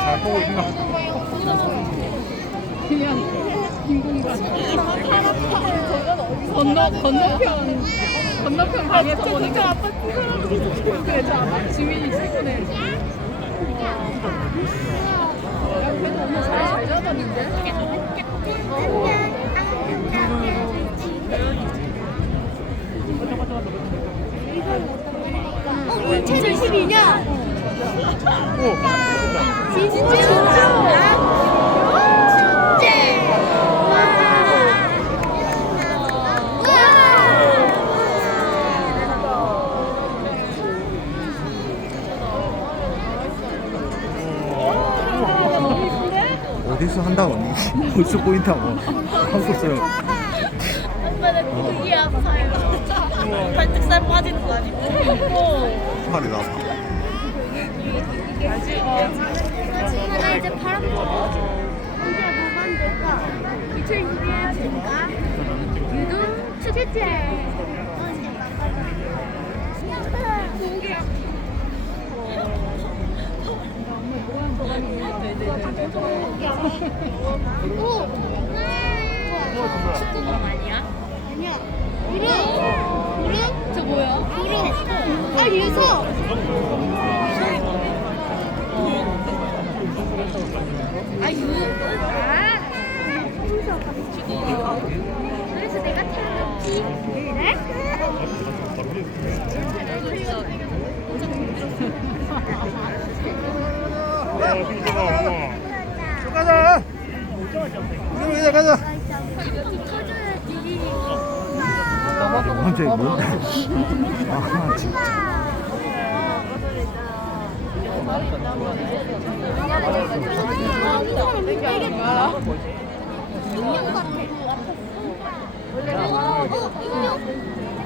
잘 보고 있나? 그냥 빈 공간. 건너편 방에서 보니까 그래 저 아마 지민이 출근해. 야 그래도 오늘 잘 잡았는데? 어, 2012년 어디서 한다고 언니? 벌써 포인트 하고 하고 있어요. 오빠는 그게 아파요. 발등살 빠지는 거 아니고. 팔이 나서. 나 이제 바람 언제 뭐 만들까? 2022년 제가 유동 축제제 축구공 아니야? 아니야. 무릎? 저 뭐야? 무릎. 아, 유서. 아, 축구. 그래서 내가 태어났지. 그래? 가자. 이제 가자. 갑자기 뭔데? 아 진짜. 인형 같아.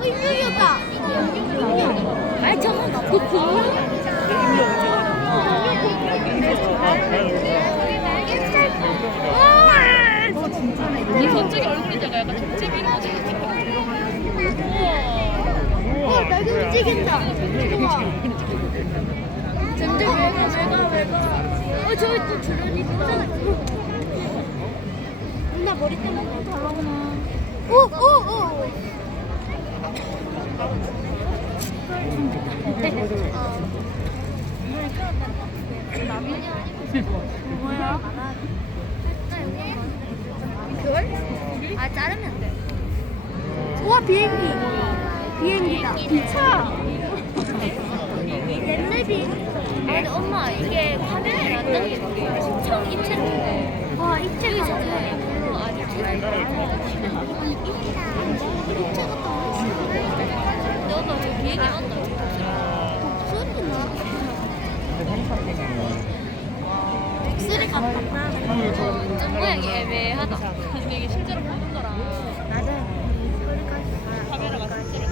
인형이었다. 아니 저거 그 공룡? 이 저쪽에 얼굴이잖아. 약간 족제비 이런 거. 날개 움직인다. 좋아. 점점 왜가. 저기 또 주변이 쁘잖아. 누나 머리 때문에 잘 나오나. 오. 뭐야? 그걸? 아 자르면 돼. 우와 비행기다. 기차. 옛날 비행기. 아니 엄마 이게 화면에 안 담긴 게 엄청 입체인데. 와 입체가 별로 안 입체. 입체가 더. 근데 엄마 저 비행기 안다. 독수리나? 독수리 같다. 좀 모양이 애매하다. 근데 이게 실제로 보는 거랑 맞아요. 카메라가 실제로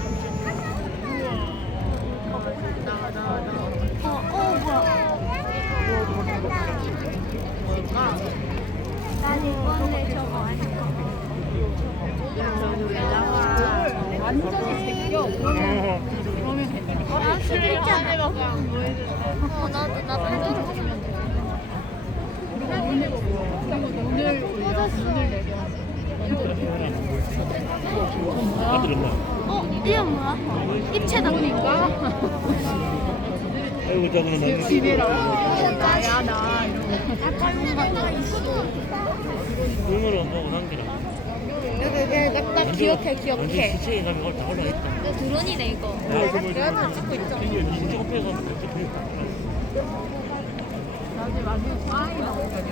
난 이번에 저거 아니까. 완전히 제껴. 그러면 된다. 아, 진짜. 나도 나 팔도를 하면 돼. 오늘 내려. 이게 뭐야? 입체다. 그러니까 아이고 저거는 집에라고. 나야 나. 그러면 뭐 원한 게라. 나 기억해. 시체에 가면 그걸 다 올라있다. 너 드론이네 이거. 내가 다 찍고 있잖아. 진짜 빼서 나중에 빵이 나오잖아.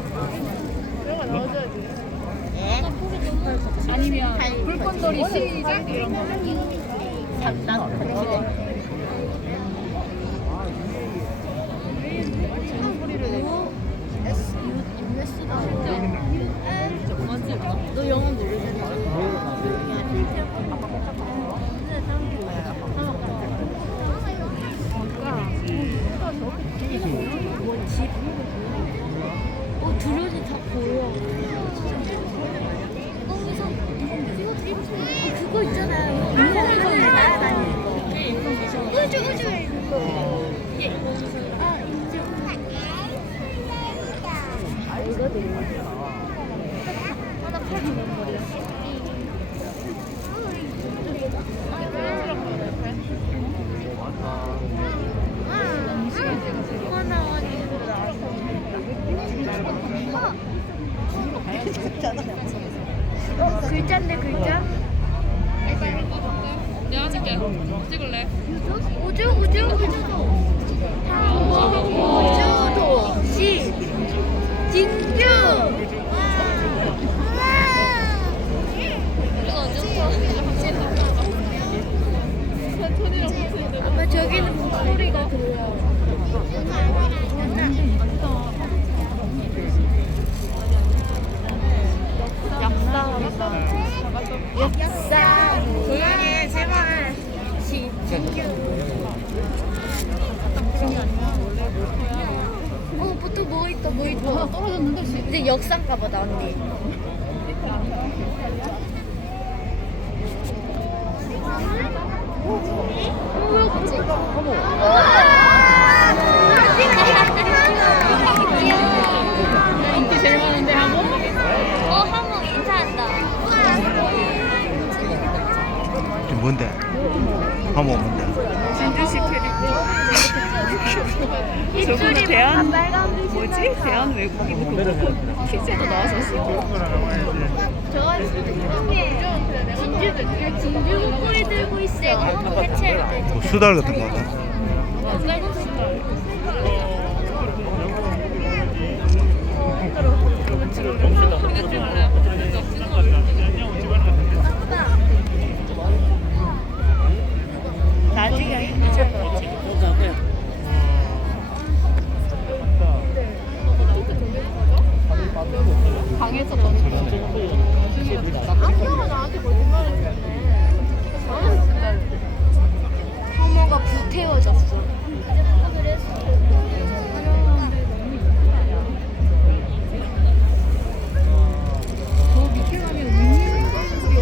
아니면 불꽃놀이 시작 이런 거. 있거든. 하나 팔지 못 버려. 글자인데 글자? 내가 찍게. 찍을래? 우주도시 진주. 아마 저기는 목소리가 들려요. 역사 조용히 해 제발. 보통 뭐 있다 뭐 있다. 떨어졌는데 씨. 이제 역사인가 보다 언니. 인기 제일 많은데 하모? 한국 인사한다. 지금 뭔데? 하모 뭔데? 진주식 캐릭터. 입술이 대한- 빨간 빛이 뭐지? 대한 외국인 그거 퀴즈에도 나왔었어. 저거 진주 목걸이 들고 있어. 한국 해체할 때. 뭐 수달 같은 거 같아. 나중에 방에서 던져. 아빠가 나한테 거짓말을 했네. 혐오가 불태워졌어. 저 밑에 가면 윈윈 선수들이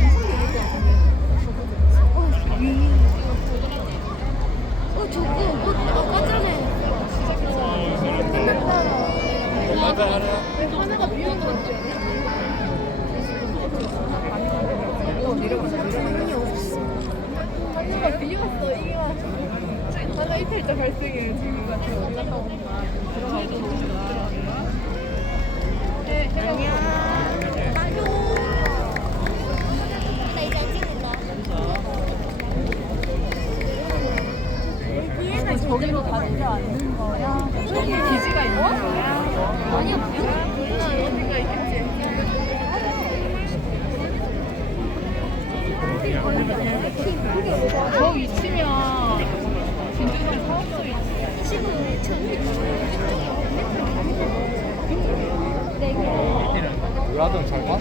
엄청 열릴 것 같은데. 저거 아까 전에 하나가 비었는데. 하나가 비었어 이게 하나 이탈자 발생해 지금 저기로 다 내려앉는 거야? 저기 기지가 있는 거야? 아니야 어딘가 있겠지. 저 위치면 진주성 사업소 위치. 우리 아들 잘 봐?